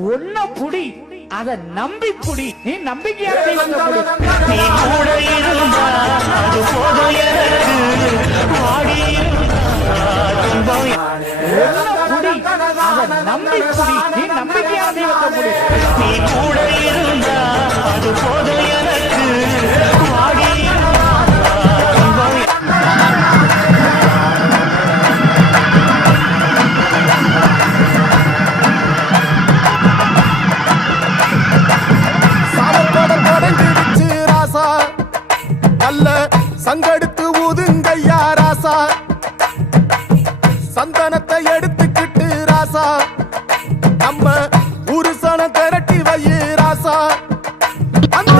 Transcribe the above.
ஒன்ன புடி அத நம்பி புடி. நீ நம்பிக்கையான தெய்வத்தை புடி. நீ கூட இருந்தா அது போதும் எனக்கு. வாடி ஒன்ன புடி அத நம்பி புடி. நீ நம்பிக்கையான தெய்வத்தை புடி. நீ கூட இருந்தா அது போதும் எனக்கு. வாடி சங்கெடுத்து ஊதுங்கய்யா ராசா, சந்தனத்தை எடுத்துக்கிட்டு ராசா, நம்ம ஒரு சனம் திரட்டி வையே ராசா. அந்த